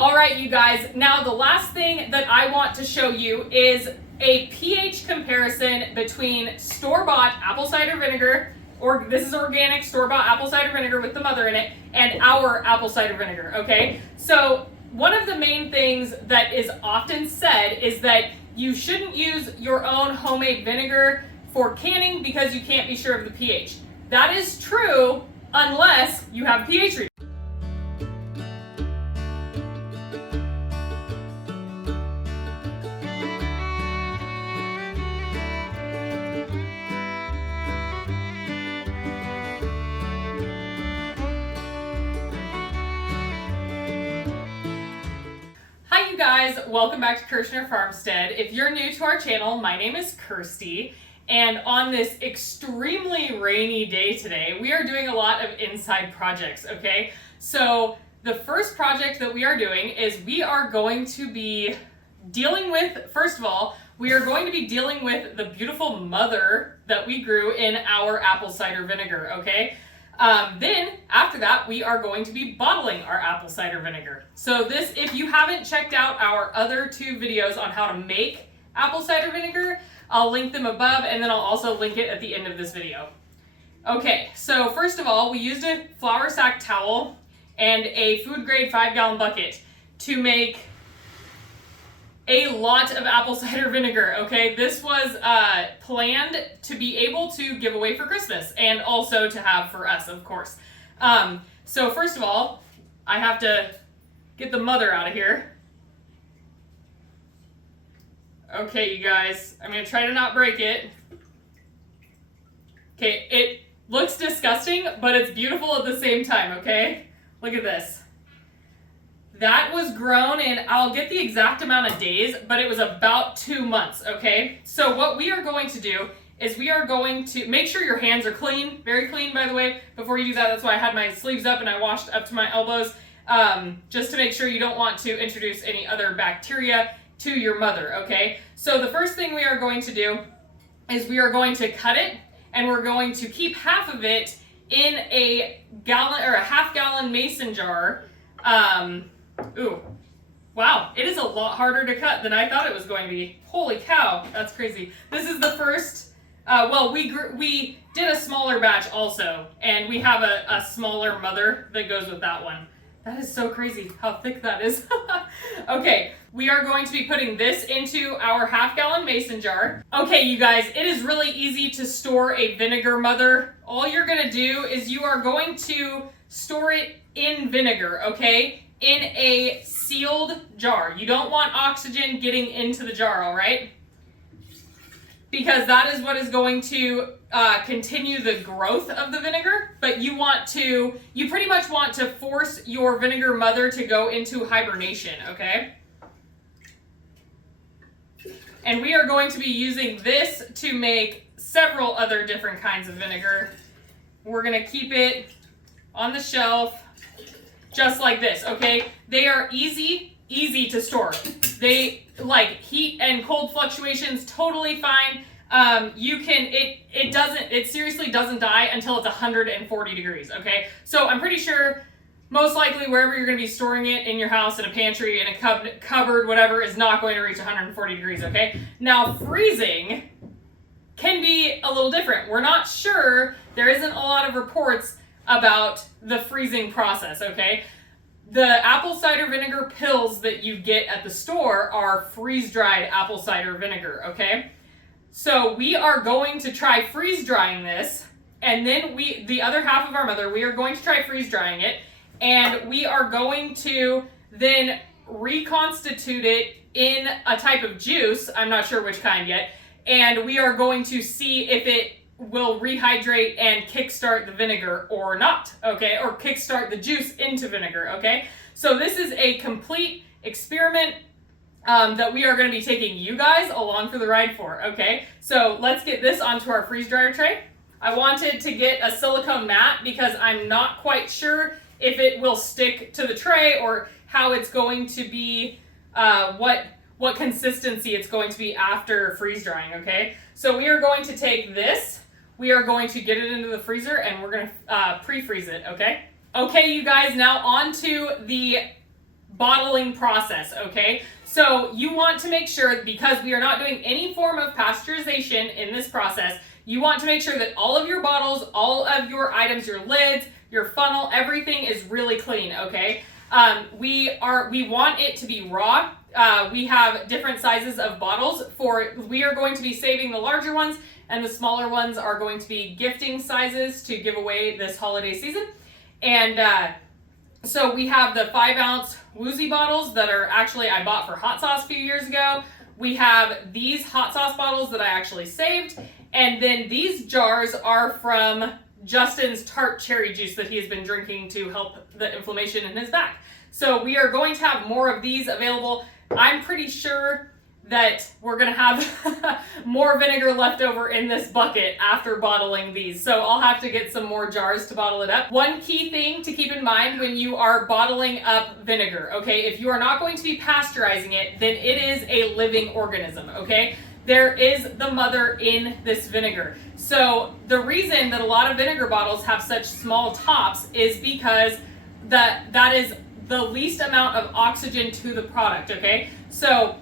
All right, you guys, now the last thing that I want to show you is a pH comparison between store-bought apple cider vinegar, or this is organic store-bought apple cider vinegar with the mother in it, and our apple cider vinegar, okay? So one of the main things that is often said is that you shouldn't use your own homemade vinegar for canning because you can't be sure of the pH. That is true unless you have a pH reader. Hi you guys, welcome back to Kirshner Farmstead. If you're new to our channel, my name is Kirsty, and on this extremely rainy day today, we are doing a lot of inside projects, okay? So the first project that we are doing is we are going to be dealing with, first of all, we are going to be dealing with the beautiful mother that we grew in our apple cider vinegar, okay? Then, after that, we are going to be bottling our apple cider vinegar. So this, if you haven't checked out our other two videos on how to make apple cider vinegar, I'll link them above, and then I'll also link it at the end of this video. Okay, so first of all, we used a flour sack towel and a food grade 5-gallon bucket to make a lot of apple cider vinegar, okay? This was planned to be able to give away for Christmas and also to have for us, of course. So first of all, I have to get the mother out of here. Okay, you guys, I'm gonna try to not break it. Okay, it looks disgusting, but it's beautiful at the same time, okay? Look at this. That was grown in, I'll get the exact amount of days, but it was about 2 months, okay? So what we are going to do is we are going to make sure your hands are clean, very clean, by the way, before you do that. That's why I had my sleeves up and I washed up to my elbows, just to make sure you don't want to introduce any other bacteria to your mother, okay? So the first thing we are going to do is we are going to cut it, and we're going to keep half of it in a gallon or a half-gallon mason jar. Ooh, wow, it is a lot harder to cut than I thought it was going to be. Holy cow, that's crazy. This is the first, well, we did a smaller batch also, and we have a smaller mother that goes with that one. That is so crazy how thick that is. Okay, we are going to be putting this into our half-gallon mason jar. Okay, you guys, it is really easy to store a vinegar mother. All you're gonna do is you are going to store it in vinegar, okay? In a sealed jar. You don't want oxygen getting into the jar, all right? Because that is what is going to continue the growth of the vinegar, but you pretty much want to force your vinegar mother to go into hibernation, okay? And we are going to be using this to make several other different kinds of vinegar. We're gonna keep it on the shelf, just like this, okay? They are easy to store. They, like, heat and cold fluctuations, totally fine. It seriously doesn't die until it's 140 degrees, okay? So I'm pretty sure, most likely wherever you're gonna be storing it, in your house, in a pantry, in a cupboard, whatever, is not going to reach 140 degrees, okay? Now, freezing can be a little different. We're not sure, there isn't a lot of reports about the freezing process, okay? The apple cider vinegar pills that you get at the store are freeze-dried apple cider vinegar, okay? So we are going to try freeze-drying this, and then the other half of our mother, we are going to try freeze-drying it, and we are going to then reconstitute it in a type of juice, I'm not sure which kind yet, and we are going to see if it will rehydrate and kickstart the vinegar or not, okay? Or kickstart the juice into vinegar, okay? So this is a complete experiment that we are gonna be taking you guys along for the ride for, okay? So let's get this onto our freeze dryer tray. I wanted to get a silicone mat because I'm not quite sure if it will stick to the tray or how it's going to be, what consistency it's going to be after freeze drying, okay? So we are going to take this, we are going to get it into the freezer, and we're going to pre-freeze it, okay? Okay, you guys, now on to the bottling process, okay? So you want to make sure, because we are not doing any form of pasteurization in this process, you want to make sure that all of your bottles, all of your items, your lids, your funnel, everything is really clean, okay? We want it to be raw. We have different sizes of bottles. We are going to be saving the larger ones, and the smaller ones are going to be gifting sizes to give away this holiday season. And so we have the 5-ounce Woozy bottles that are actually, I bought for hot sauce a few years ago. We have these hot sauce bottles that I actually saved. And then these jars are from Justin's tart cherry juice that he has been drinking to help the inflammation in his back. So we are going to have more of these available. I'm pretty sure that we're going to have more vinegar left over in this bucket after bottling these. So I'll have to get some more jars to bottle it up. One key thing to keep in mind when you are bottling up vinegar, okay? If you are not going to be pasteurizing it, then it is a living organism, okay? There is the mother in this vinegar. So the reason that a lot of vinegar bottles have such small tops is because that is the least amount of oxygen to the product, okay? So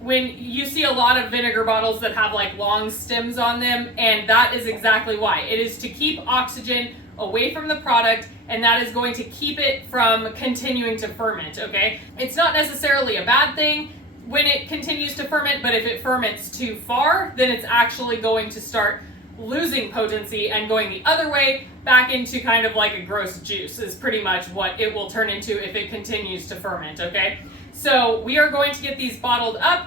when you see a lot of vinegar bottles that have like long stems on them, and that is exactly why. It is to keep oxygen away from the product, and that is going to keep it from continuing to ferment, okay? It's not necessarily a bad thing when it continues to ferment, but if it ferments too far, then it's actually going to start losing potency and going the other way back into kind of like a gross juice is pretty much what it will turn into if it continues to ferment, okay? So we are going to get these bottled up.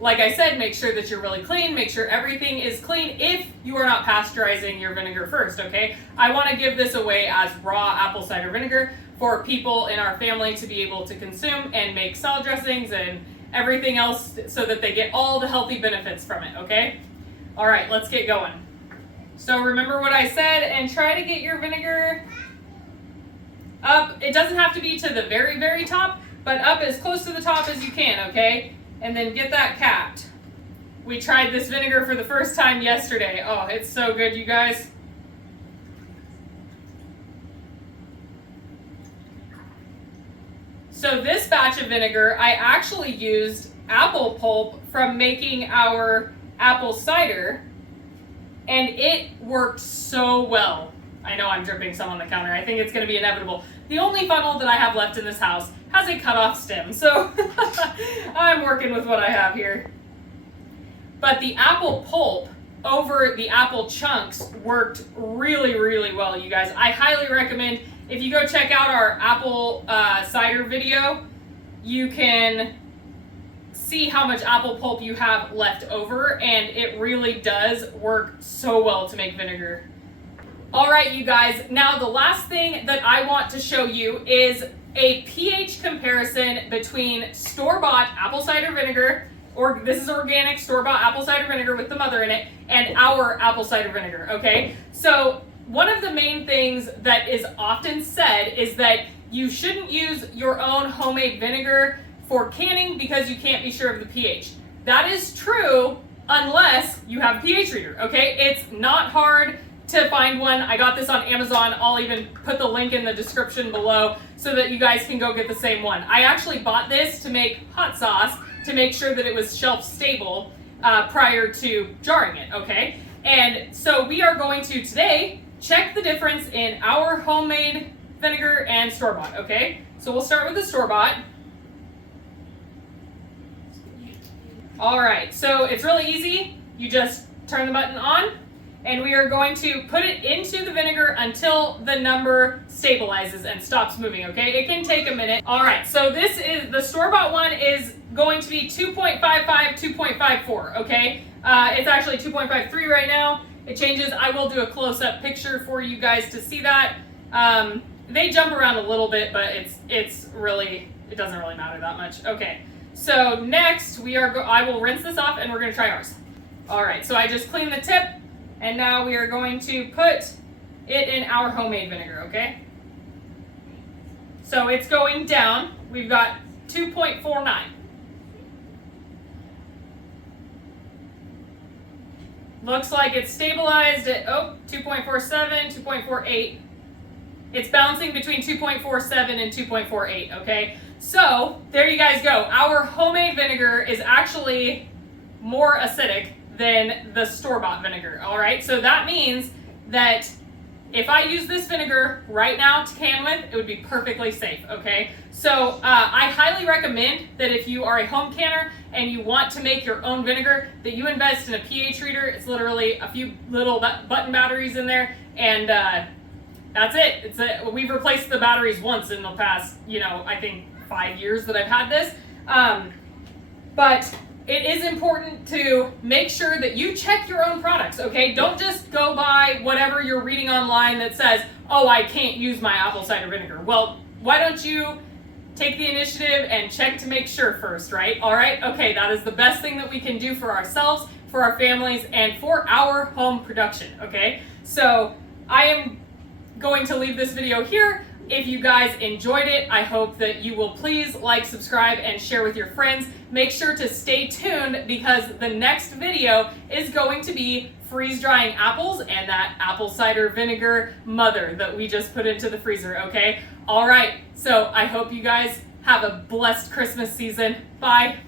Like I said, make sure that you're really clean, make sure everything is clean if you are not pasteurizing your vinegar first, okay? I want to give this away as raw apple cider vinegar for people in our family to be able to consume and make salad dressings and everything else so that they get all the healthy benefits from it, okay? All right, let's get going. So remember what I said and try to get your vinegar up. It doesn't have to be to the very, very top, but up as close to the top as you can, okay? And then get that capped. We tried this vinegar for the first time yesterday. Oh, it's so good, you guys. So this batch of vinegar, I actually used apple pulp from making our apple cider, and it worked so well. I know I'm dripping some on the counter. I think it's going to be inevitable. The only funnel that I have left in this house has a cut-off stem, so I'm working with what I have here. But the apple pulp over the apple chunks worked really, really well, you guys. I highly recommend, if you go check out our apple cider video, you can see how much apple pulp you have left over, and it really does work so well to make vinegar. All right, you guys, now the last thing that I want to show you is a pH comparison between store-bought apple cider vinegar, or this is organic store-bought apple cider vinegar with the mother in it, and our apple cider vinegar, okay? So one of the main things that is often said is that you shouldn't use your own homemade vinegar for canning because you can't be sure of the pH. That is true unless you have a pH reader, okay? It's not hard to find one. I got this on Amazon. I'll even put the link in the description below so that you guys can go get the same one. I actually bought this to make hot sauce to make sure that it was shelf stable prior to jarring it, okay? And so we are going to today check the difference in our homemade vinegar and store-bought, okay? So we'll start with the store-bought. All right, so it's really easy. You just turn the button on, and we are going to put it into the vinegar until the number stabilizes and stops moving, okay? It can take a minute. All right, so this is, the store-bought one is going to be 2.55, 2.54, okay? It's actually 2.53 right now. It changes. I will do a close-up picture for you guys to see that. They jump around a little bit, but it's really, it doesn't really matter that much. Okay, so next I will rinse this off and we're gonna try ours. All right, so I just cleaned the tip, and now we are going to put it in our homemade vinegar, okay? So it's going down. We've got 2.49. Looks like it's stabilized at 2.47, 2.48. It's bouncing between 2.47 and 2.48, okay? So there you guys go. Our homemade vinegar is actually more acidic than the store-bought vinegar, all right? So that means that if I use this vinegar right now to can with, it would be perfectly safe, okay? So I highly recommend that if you are a home canner and you want to make your own vinegar, that you invest in a pH reader. It's literally a few little button batteries in there, and that's it. We've replaced the batteries once in the past, I think 5 years that I've had this. But it is important to make sure that you check your own products, okay? Don't just go by whatever you're reading online that says, oh, I can't use my apple cider vinegar. Well, why don't you take the initiative and check to make sure first, right? All right, okay, that is the best thing that we can do for ourselves, for our families, and for our home production, okay? So I am going to leave this video here. If you guys enjoyed it, I hope that you will please like, subscribe, and share with your friends. Make sure to stay tuned because the next video is going to be freeze drying apples and that apple cider vinegar mother that we just put into the freezer, okay? All right, so I hope you guys have a blessed Christmas season. Bye.